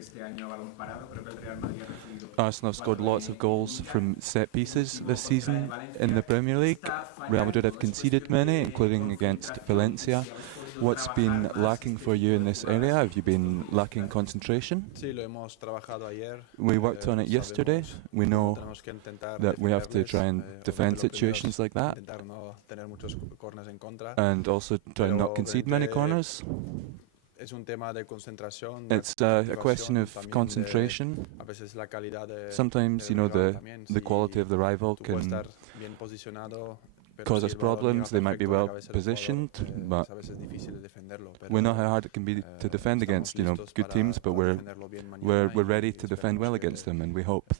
este año a balón parado. Creo que el Real Madrid ha recibido 4 en Liga, el último contra el Valencia. ¿Qué está fallando? ¿Es cuestión de concentración? Y si habéis podido trabajar más este tipo de jugadas estos días. Gracias. Sí, lo hemos trabajado ayer. Sabemos cómo tenemos que intentar defenderles. Obviamente lo primero es intentar no tener muchos corners en contra, pero obviamente es un tema de concentración, de activación, también de a veces la calidad del rival también. Si tú puedes estar bien posicionado, pero si el balón llega perfecto a la cabeza de un jugador, es a veces difícil de defenderlo, pero estamos listos para defenderlo bien mañana y esperamos que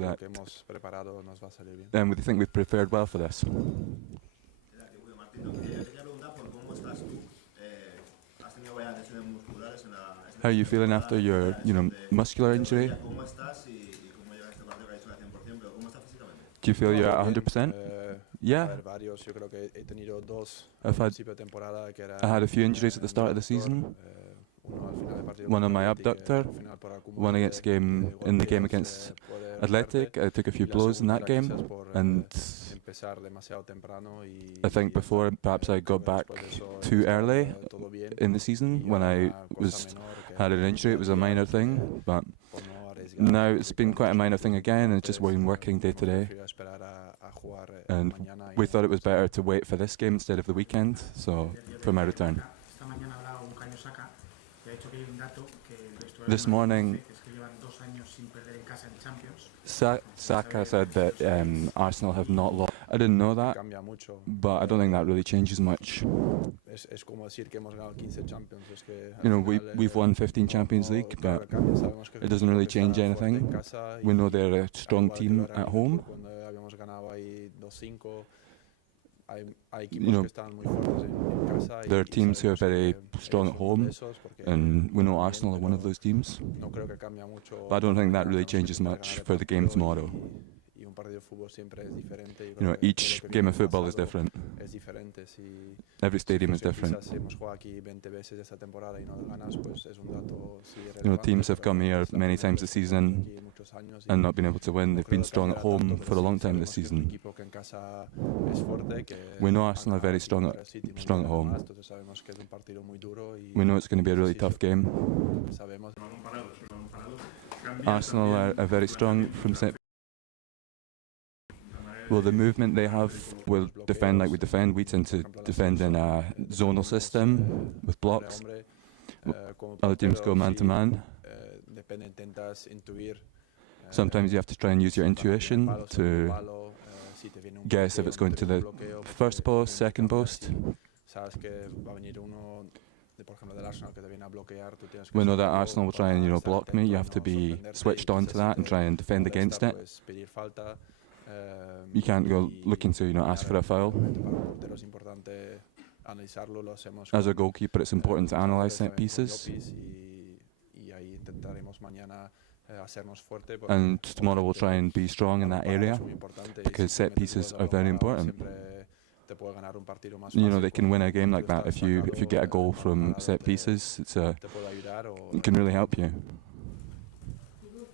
lo que hemos preparado nos va a salir bien. Martín, yo quería preguntar por cómo estás tú. Has tenido varias lesiones musculares en esta temporada después de la lesión de rodilla. ¿Cómo estás y cómo llega este partido que ha dicho al 100%? Pero ¿cómo estás físicamente? No, yo bien. A ver, varios. Yo creo que he tenido 2 al principio de temporada que eran del aductor. Uno al final del partido contra Atleti, que al final por acúmulo de golpeos puede romperte. Y la segunda era quizás por empezar demasiado temprano y ya está. Yo creo que después de eso he estado todo bien y ahora una cosa menor que era el día a día y que por no arriesgar, porque quedan muchos partidos importantes, hemos preferido esperar a jugar mañana y no el sábado. Hola, ¿qué tal? Yo el del diario Marca. Esta mañana ha hablado un Caño Saca que ha dicho que hay un dato que el vestuario del Madrid conoce, que es que llevan 2 años sin perder en casa en Champions. Me gustaría saber si lo sabéis. Y que cambia mucho. Es como decir que hemos ganado 15 Champions, es que al final no creo que cambie. Sabemos que es un equipo que está fuerte en casa y al igual que lo era Liverpool cuando habíamos ganado ahí 2-5, hay equipos que están muy fuertes en casa y sabemos que ellos son uno de esos porque juegan bien, pero no creo que cambie mucho para mañana. Tenemos que intentar ganar el partido y un partido de fútbol siempre es diferente. Yo creo que todo lo que viene en el pasado es diferente. Si fuese quizás hemos jugado aquí 20 veces esta temporada y no ganas, pues es un dato sí relevante, pero es la primera vez que jugamos aquí en muchos años y no creo que cambiará tanto, pero sí sabemos que es un equipo que en casa es fuerte, que ha ganado aquí contra el City muy bien además, entonces sabemos que es un partido muy duro y eso sí es lo que sabemos. El balón parado cambia también tu planteamiento, o sea, la manera de posicionarte, de colocar. Algunos bloqueos, por ejemplo en la selección defendemos hombre a hombre, como portero sí depende, intentas intuir si van al primer palo, segundo palo, si te viene un bloqueo o no te viene un bloqueo, porque obviamente cambia si sabes que va a venir uno, por ejemplo del Arsenal, que te viene a bloquear, tú tienes que saberlo para estar atento y no sorprenderte, y quizás si te molesta pues pedir falta. Y nada, obviamente para un portero es importante analizarlo, lo hacemos con los entrenadores, también con Llopis, y ahí intentaremos mañana hacernos fuerte, porque obviamente balón parado es muy importante y si tú metes goles a balón parado siempre te puede ganar un partido más fácil. Cuando un partido está destacado, el balón parado te puede ayudar o en tu contra.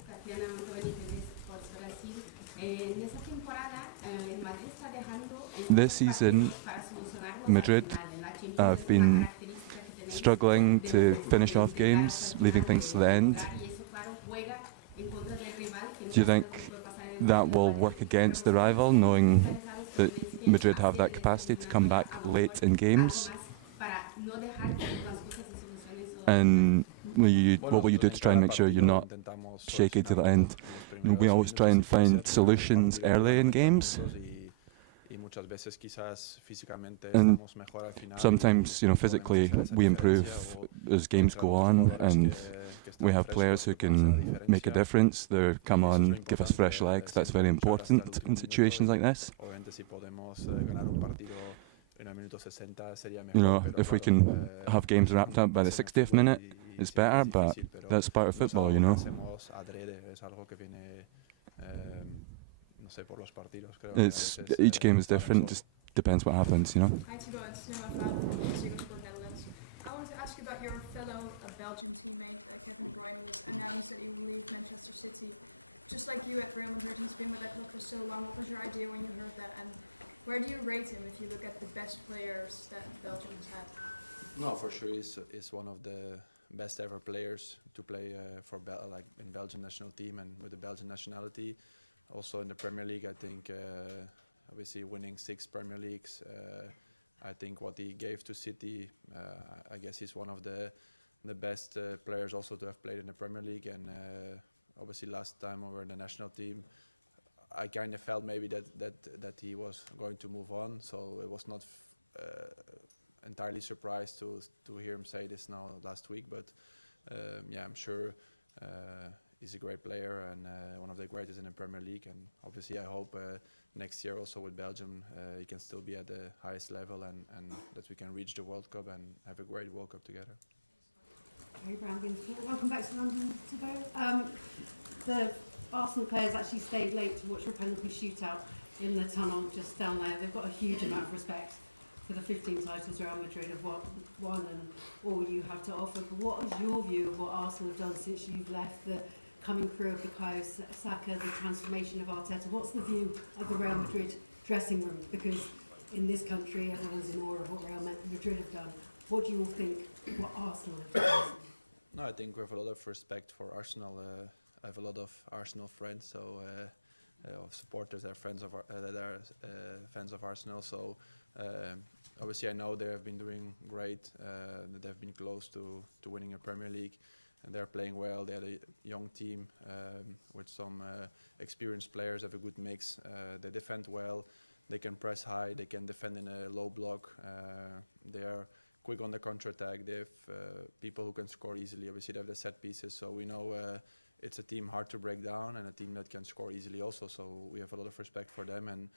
Tatiana Benítez, Sports Brasil. En esta temporada, el Madrid está dejando en muchos partidos para solucionarlos al final. En la Champions es una característica que tenéis de intentar hasta el final, de lograr, y eso, claro, juega en contra del rival, que nunca sabe lo que puede pasar en el partido del Madrid. Pero vosotros estáis mentalizados que tenéis que hacer en esa eliminatoria a lo mejor algo más para no dejar que las cosas se solucionen solo al final. Bueno, nosotros en cada partido intentamos solucionarlo en los primeros minutos, si puede ser, pero un partido dura 90 minutos y muchas veces quizás físicamente estamos mejor al final y podemos hacer esa diferencia, o entran otros jugadores que están frescos, que pueden hacer la diferencia, y eso es lo importante, de siempre luchar hasta el último minuto. Y obviamente si podemos ganar un partido en el minuto 60 sería mejor, pero claro, eso nunca pasa en el fútbol y siempre es difícil, pero no es algo que hacemos adrede, es algo que viene, no sé, por los partidos, creo que a veces salen solo. Hi Thibaut, it's Nima Fowler from Ziggo Sport Netherlands. I wanted to ask you about your fellow Belgian teammate, Kevin De Bruyne, was announced that he will leave Manchester City. Just like you at Real Madrid, he's been with that club for so long. What was your idea when you heard that? And where do you rate him if you look at the best players that Belgium has had? No, for sure, he's one of the best ever players to play for like in Belgian national team and with the Belgian nationality. Also in the Premier League, I think obviously winning 6 Premier Leagues. I think what he gave to City, I guess he's one of the best players also to have played in the Premier League. And obviously last time we were in the national team, I kind of felt maybe that he was going to move on. So it was not entirely surprised to hear him say this now last week. But yeah, I'm sure he's a great player and one of the greatest in the Premier League. And obviously I hope next year also with Belgium he can still be at the highest level and that we can reach the World Cup and have a great World Cup together. Hey, Brown, welcome back to London, Thibaut. The Arsenal players actually stayed late to watch your penalty shootout in the tunnel just down there. They've got a huge amount of respect for the 15 titles Real Madrid have won and all you have to offer. But what is your view of what Arsenal have done since you've left, the coming through of Bukayo Saka, the transformation of Arteta? What's the view of the Real Madrid dressing room? Because in this country, everyone's in awe of what Real Madrid have done. What do you all think what Arsenal have done? No, I think we have a lot of respect for Arsenal. I have a lot of Arsenal friends, so of supporters that are fans of Arsenal. So obviously, I know they have been doing great. That they've been close to winning a Premier League, and they're playing well. They had a young team with some experienced players. Have a good mix. They defend well. They can press high. They can defend in a low block. They are quick on the counter-attack. They have people who can score easily. Obviously, they have the set pieces, so we know it's a team hard to break down and a team that can score easily also. So we have a lot of respect for them, and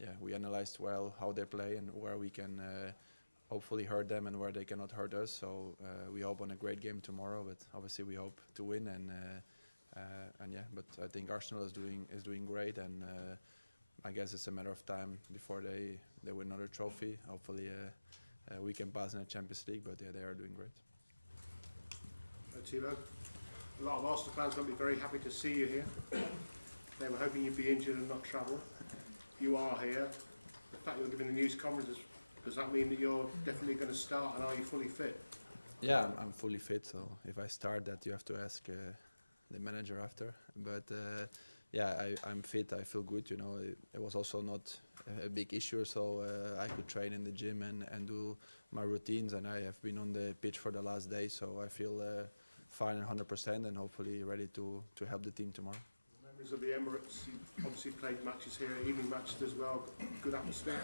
yeah, we analyzed well how they play and where we can hopefully hurt them and where they cannot hurt us. So we hope on a great game tomorrow, but obviously we hope to win. And yeah, but I think Arsenal is doing great, and I guess it's a matter of time before they win another trophy. Hopefully. We can pass in the Champions League, but yeah, they are doing great. Thibaut, a lot of Arsenal fans won't be very happy to see you here. They were hoping you'd be injured and not travel. You are here. The fact you're giving the news conference, does that mean that you're definitely going to start, and are you fully fit? Yeah, I'm fully fit, so if I start that, you have to ask the manager after. But yeah, I'm fit, I feel good, you know. It was also not a big issue, so I could train in the gym and do my routines, and I have been on the pitch for the last day, so I feel fine and 100% and hopefully ready to help the team tomorrow. Memories of the Emirates, you obviously played matches here, evening matches as well, good atmosphere.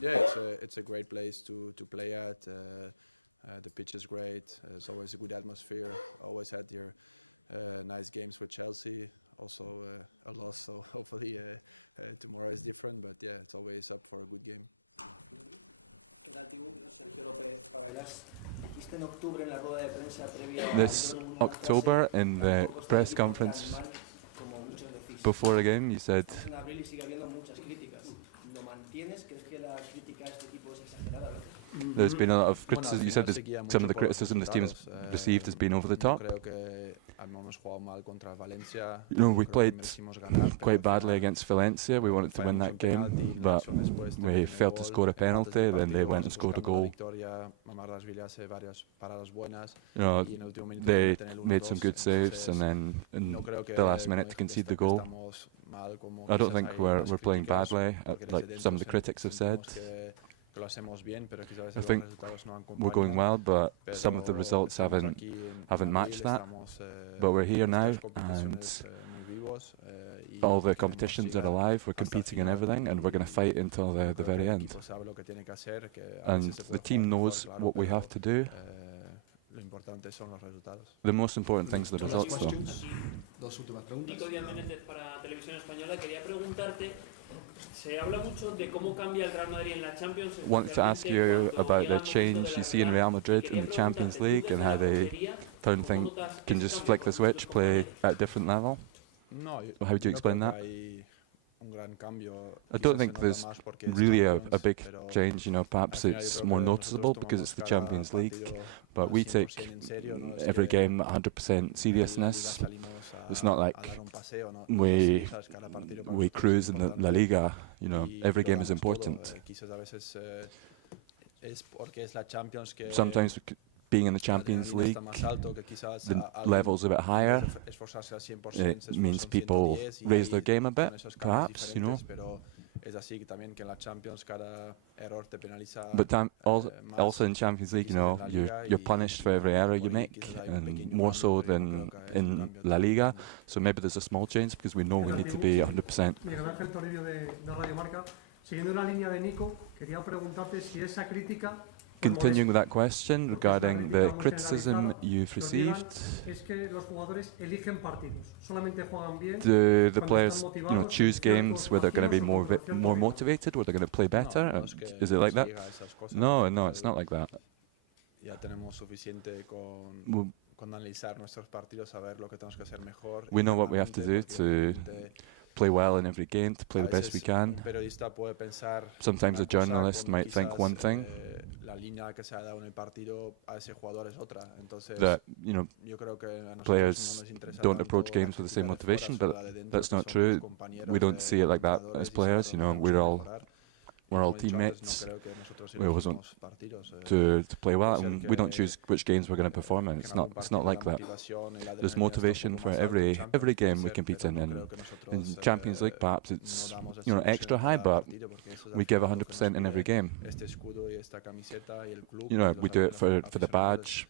Yeah, it's a great place to play at. The pitch is great, it's always a good atmosphere, always had here nice games with Chelsea. Also a loss, so hopefully tomorrow is different, but yeah, it's always up for a good game. ¿Qué tal, Thibaut? Sergio López Pagalas. Dijiste en octubre en la rueda de prensa previa al Dortmund una frase: tampoco está el equipo tan mal como muchos decís. Estamos en abril y sigue habiendo muchas críticas. ¿Lo mantienes? ¿Crees que la crítica a este equipo es exagerada a veces? Bueno, al final se guía mucho por los resultados. No creo que hemos jugado mal contra Valencia, yo creo que merecimos ganar, pero al final fallamos un penalti, en la acción después te meten el gol, empatas el partido, vas buscando la victoria, Mamardashvili hace varias paradas buenas y en el último minuto te meten el 1-2, entonces no creo que, como dije, que estamos mal como quizás hay en las críticas, porque desde dentro sentimos que lo hacemos bien, pero quizás a veces los resultados no acompañan. Pero estamos aquí en abril, estamos en las 3 competiciones muy vivos y queremos llegar hasta el final. Y yo creo que el equipo sabe lo que tiene que hacer, que a veces se puede jugar mejor, claro, pero lo importante son los resultados. Bueno, two last questions. Dos últimas preguntas. Nico Díaz Menéndez para Televisión Española. Quería preguntarte, se habla mucho de cómo cambia el Real Madrid en la Champions, especialmente cuando llega el momento de la verdad. Y quería preguntarte, tú desde la portería, ¿cómo notas ese cambio, por ejemplo, en tus compañeros? No, yo no creo que hay un gran cambio. Quizás se nota más porque es Champions, pero al final yo creo que nosotros tomamos cada partido al 100% en serio, no es que en la liga salimos a dar un paseo, no es así, ¿sabes? Cada partido para nosotros es importante y lo damos todo. Quizás a veces es porque es la Champions que la adrenalina está más alto, que quizás alguien en vez de esforzarse al 100% se esfuerza un 110 y ahí son esos cambios diferentes, pero es así también que en la Champions cada error te penaliza más que quizás en la liga y por ahí quizás hay un pequeño cambio, pero yo no creo que es un cambio tan grande. ¿Qué tal, Thibaut? Sí. Miguel Ángel Toribio de Radio Marca. Siguiendo la línea de Nico, quería preguntarte si esa crítica pues molesta, porque es una crítica muy generalizada, que os digan es que los jugadores eligen partidos, solamente juegan bien cuando están motivados en ciertos partidos o contra ciertos rivales. No es que nos llega a esas cosas, al final ya tenemos suficiente con analizar nuestros partidos, saber lo que tenemos que hacer mejor internamente, porque obviamente a veces un periodista puede pensar una cosa cuando quizás la línea que se ha dado en el partido a ese jugador es otra. Entonces yo creo que a nosotros no nos interesa tanto la crítica de fuera, solo la de dentro, que son de los compañeros, de los entrenadores, y saber dónde tenemos que mejorar. Y como he dicho antes, no creo que nosotros elegimos partidos. Puede ser que en algún partido la motivación y la adrenalina está un poco más alto en Champions, puede ser, pero no creo que nosotros no damos el 100% en cada partido, porque eso es al final lo que nos pide este escudo y esta camiseta y el club y los aficionados.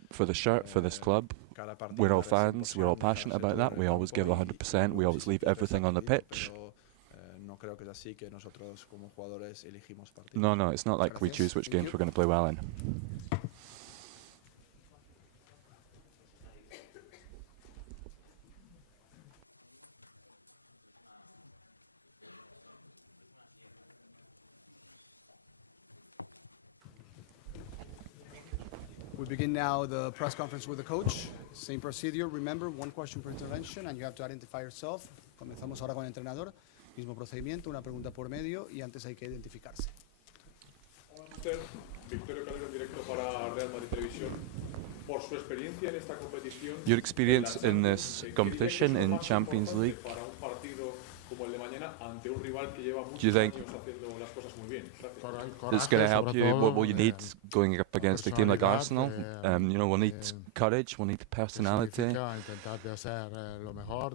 Cada partido dar el 100%, dejarse todo en el campo y luego si se pierde se ha perdido, pero no creo que es así que nosotros como jugadores elegimos partidos. Muchas gracias. Thank you. We begin now the press conference with the coach. Same procedure. Remember, one question per intervention, and you have to identify yourself. Comenzamos ahora con el entrenador. Mismo procedimiento, una pregunta por medio, y antes hay que identificarse. Hola, mister. Victorio Calero, en directo para Real Madrid Televisión. Por su experiencia en esta competición, en la Champions, ¿qué diría que es lo más importante para un partido como el de mañana ante un rival que lleva muchos años haciendo las cosas muy bien? Gracias. El coraje, sobre todo. La personalidad, que significa intentar de hacer lo mejor, de